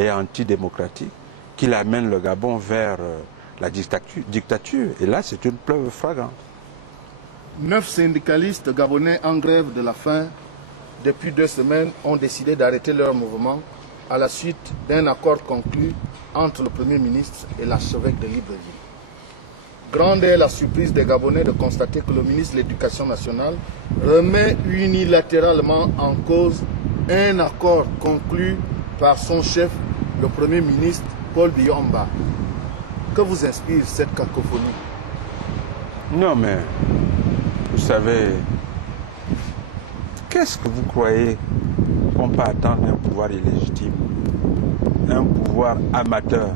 et antidémocratique qu'il amène le Gabon vers la dictature. Et là, c'est une preuve flagrante. 9 syndicalistes gabonais en grève de la faim depuis 2 semaines ont décidé d'arrêter leur mouvement à la suite d'un accord conclu entre le Premier ministre et l'archevêque de Libreville. Grande est la surprise des Gabonais de constater que le ministre de l'Éducation nationale remet unilatéralement en cause un accord conclu par son chef, le Premier ministre Paul Biya. Que vous inspire cette cacophonie? Non, mais vous savez, qu'est-ce que vous croyez qu'on peut attendre d'un pouvoir illégitime, un pouvoir amateur?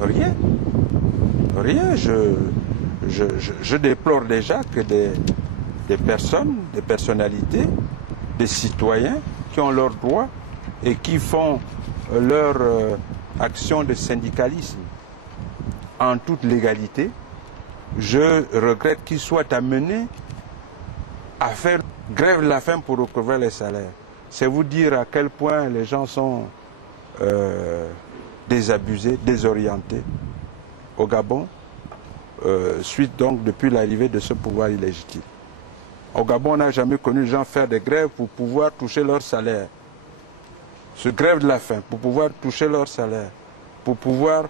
Rien. Rien. Je déplore déjà que des personnes, des personnalités, des citoyens qui ont leurs droits et qui font leur action de syndicalisme en toute légalité, je regrette qu'ils soient amenés à faire grève de la faim pour recouvrir les salaires. C'est vous dire à quel point les gens sont désabusés, désorientés au Gabon, suite donc depuis l'arrivée de ce pouvoir illégitime. Au Gabon, on n'a jamais connu les gens faire des grèves pour pouvoir toucher leur salaire. Se grève de la faim pour pouvoir toucher leur salaire, pour pouvoir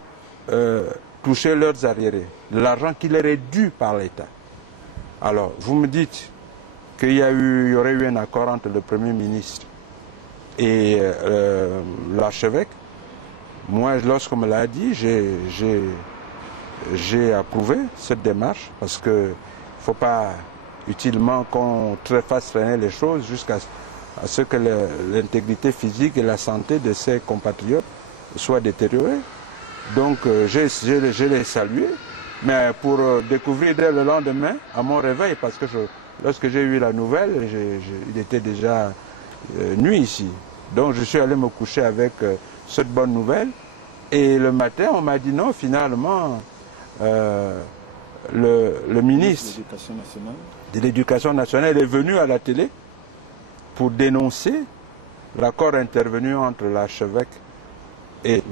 toucher leurs arriérés, l'argent qui leur est dû par l'État. Alors, vous me dites qu'il y aurait eu un accord entre le Premier ministre et l'archevêque. Moi, lorsqu'on me l'a dit, j'ai approuvé cette démarche parce qu'il ne faut pas utilement qu'on fasse traîner les choses jusqu'à ce que l'intégrité physique et la santé de ses compatriotes soient détériorées. Donc, je l'ai salué, mais pour découvrir dès le lendemain, à mon réveil, parce que lorsque j'ai eu la nouvelle, il était déjà nuit ici. Donc, je suis allé me coucher avec cette bonne nouvelle. Et le matin, on m'a dit non, finalement, le ministre de l'Éducation nationale est venu à la télé pour dénoncer l'accord intervenu entre l'archevêque et...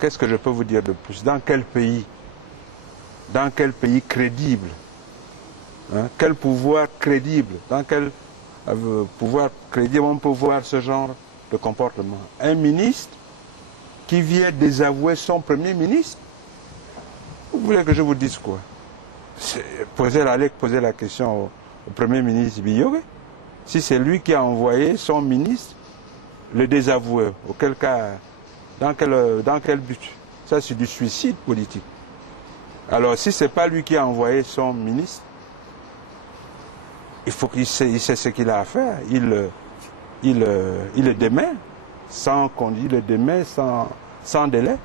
Qu'est-ce que je peux vous dire de plus? Dans quel pays crédible, hein, quel pouvoir crédible, dans quel pouvoir crédible on peut voir ce genre de comportement? Un ministre qui vient désavouer son Premier ministre? Vous voulez que je vous dise quoi? Poser la question au Premier ministre Biya. Si c'est lui qui a envoyé son ministre le désavouer, auquel cas... Dans quel but? Ça, c'est du suicide politique. Alors, si ce n'est pas lui qui a envoyé son ministre, il faut qu'il sait ce qu'il a à faire. Il le démet sans conduire, il le démet sans délai.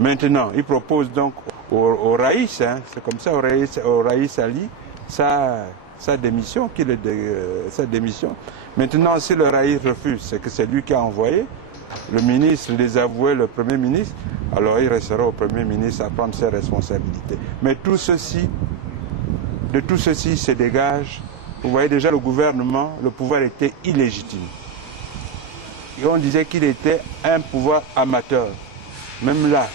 Maintenant, il propose donc au Raïs, hein, c'est comme ça, au Raïs Ali, sa démission, sa démission. Maintenant, si le Raïs refuse, c'est que c'est lui qui a envoyé. Le ministre désavouer le Premier ministre, alors il restera au Premier ministre à prendre ses responsabilités. Mais de tout ceci se dégage. Vous voyez déjà le gouvernement, le pouvoir était illégitime. Et on disait qu'il était un pouvoir amateur. Même là,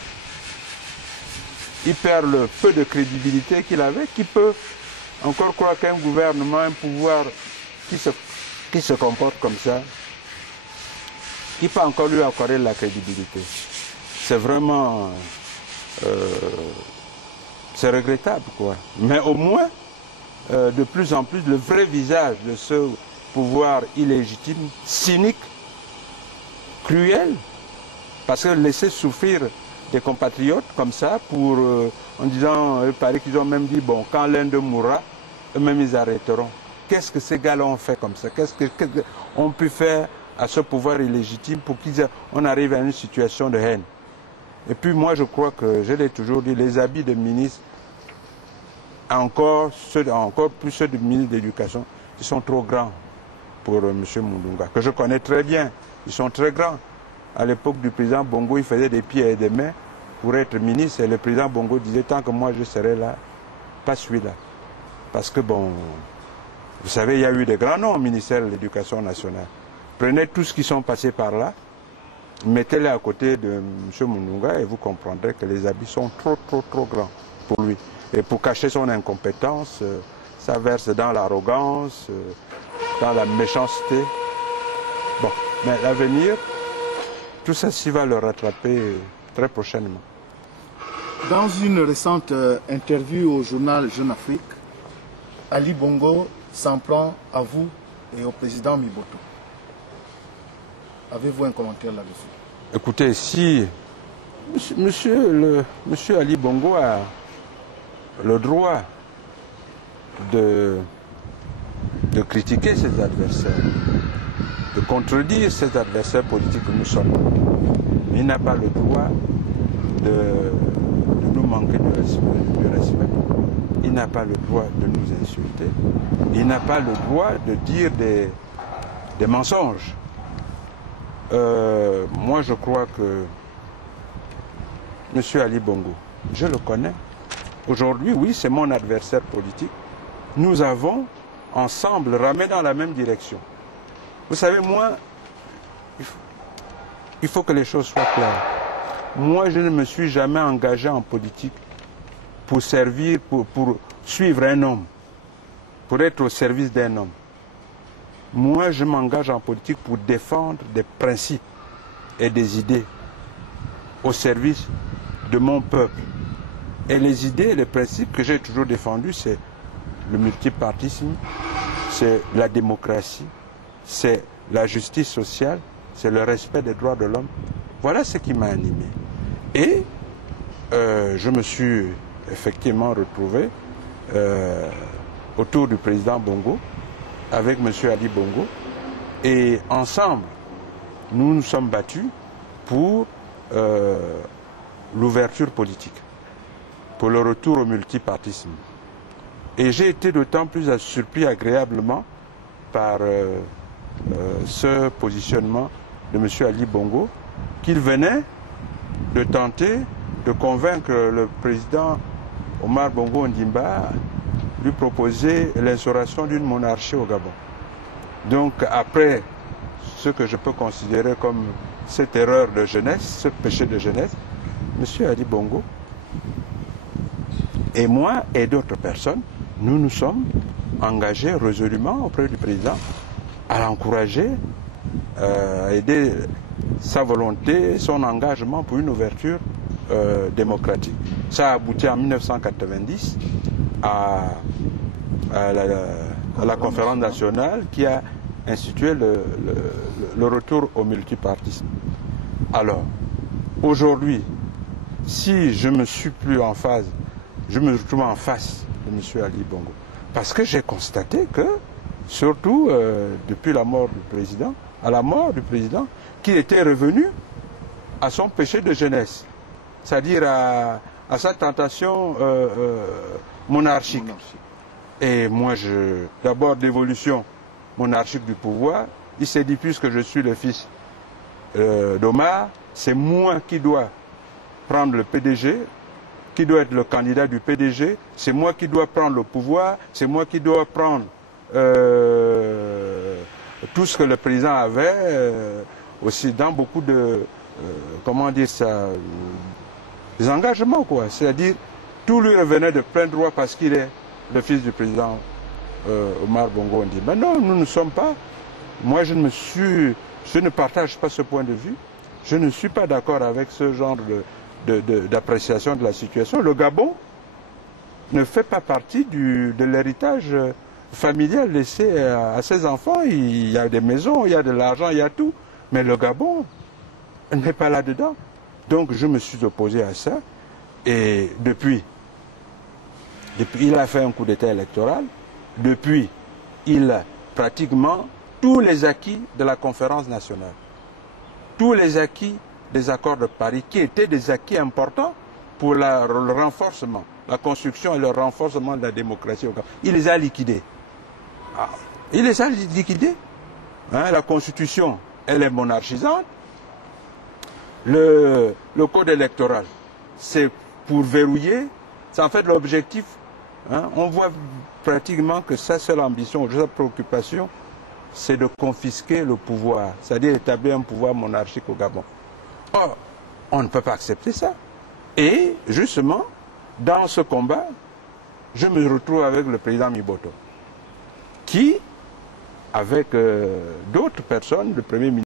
il perd le peu de crédibilité qu'il avait, qui peut encore croire qu'un gouvernement, un pouvoir qui se comporte comme ça, qui peut encore lui accorder la crédibilité. C'est vraiment... c'est regrettable, quoi. Mais au moins, de plus en plus, le vrai visage de ce pouvoir illégitime, cynique, cruel, parce que laisser souffrir des compatriotes comme ça, en disant, il paraît qu'ils ont même dit, bon, quand l'un d'eux mourra, eux-mêmes ils arrêteront. Qu'est-ce que ces gars-là ont fait comme ça? Qu'est-ce qu'on peut faire à ce pouvoir illégitime pour qu'on arrive à une situation de haine? Et puis moi je crois que, je l'ai toujours dit, les habits de ministre, encore plus ceux du ministre de l'Éducation, ils sont trop grands pour M. Mundunga, que je connais très bien. Ils sont très grands. À l'époque du président Bongo, il faisait des pieds et des mains pour être ministre. Et le président Bongo disait, tant que moi je serai là, pas celui-là. Parce que bon, vous savez, il y a eu des grands noms au ministère de l'Éducation nationale. Prenez tous ceux qui sont passés par là. Mettez-les à côté de M. Mounouga et vous comprendrez que les habits sont trop grands pour lui. Et pour cacher son incompétence, ça verse dans l'arrogance, dans la méchanceté. Bon, mais l'avenir, tout ceci va le rattraper très prochainement. Dans une récente interview au journal Jeune Afrique, Ali Bongo s'en prend à vous et au président Miboto. Avez-vous un commentaire là-dessus? Écoutez, si monsieur Ali Bongo a le droit de critiquer ses adversaires, de contredire ses adversaires politiques que nous sommes, mais il n'a pas le droit de nous manquer de respect. Il n'a pas le droit de nous insulter. Il n'a pas le droit de dire des mensonges. Moi, je crois que M. Ali Bongo, je le connais. Aujourd'hui, oui, c'est mon adversaire politique. Nous avons ensemble ramé dans la même direction. Vous savez, moi, il faut que les choses soient claires. Moi, je ne me suis jamais engagé en politique pour servir, pour suivre un homme, pour être au service d'un homme. Moi, je m'engage en politique pour défendre des principes et des idées au service de mon peuple. Et les idées et les principes que j'ai toujours défendus, c'est le multipartisme, c'est la démocratie, c'est la justice sociale, c'est le respect des droits de l'homme. Voilà ce qui m'a animé. Et je me suis effectivement retrouvé autour du président Bongo, avec M. Ali Bongo, et ensemble, nous nous sommes battus pour l'ouverture politique, pour le retour au multipartisme. Et j'ai été d'autant plus surpris agréablement par ce positionnement de M. Ali Bongo, qu'il venait de tenter de convaincre le président Omar Bongo Ondimba lui proposer l'instauration d'une monarchie au Gabon. Donc après ce que je peux considérer comme cette erreur de jeunesse, ce péché de jeunesse, M. Ali Bongo et moi et d'autres personnes, nous nous sommes engagés résolument auprès du président à l'encourager, à aider sa volonté, son engagement pour une ouverture démocratique. Ça a abouti en 1990 à la conférence nationale qui a institué le retour au multipartisme. Alors, aujourd'hui, si je ne suis plus en phase, je me retrouve en face de M. Ali Bongo. Parce que j'ai constaté que, surtout depuis la mort du président, à la mort du président, qu'il était revenu à son péché de jeunesse, c'est-à-dire à sa tentation monarchique. Et moi, d'abord d'évolution monarchique du pouvoir, il s'est dit, puisque je suis le fils d'Omar, c'est moi qui dois prendre le PDG, qui doit être le candidat du PDG, c'est moi qui dois prendre le pouvoir, c'est moi qui dois prendre tout ce que le président avait, aussi dans beaucoup de, comment dire ça, des engagements, quoi. C'est-à-dire, tout lui revenait de plein droit parce qu'il est le fils du président Omar Bongo Ondimba. Mais non, nous ne sommes pas. Moi, je ne partage pas ce point de vue. Je ne suis pas d'accord avec ce genre d'appréciation de la situation. Le Gabon ne fait pas partie de l'héritage familial laissé à ses enfants. Il y a des maisons, il y a de l'argent, il y a tout. Mais le Gabon n'est pas là-dedans. Donc je me suis opposé à ça. Et depuis, il a fait un coup d'État électoral. Depuis, il a pratiquement tous les acquis de la conférence nationale, tous les acquis des accords de Paris, qui étaient des acquis importants pour le renforcement, la construction et le renforcement de la démocratie au Gabon. Il les a liquidés. Il les a liquidés. Hein, la Constitution, elle est monarchisante. Le code électoral, c'est pour verrouiller. C'est en fait l'objectif. Hein, on voit pratiquement que sa seule ambition, sa préoccupation, c'est de confisquer le pouvoir, c'est-à-dire établir un pouvoir monarchique au Gabon. Or, on ne peut pas accepter ça. Et justement, dans ce combat, je me retrouve avec le président Miboto, qui, avec d'autres personnes, le premier ministre,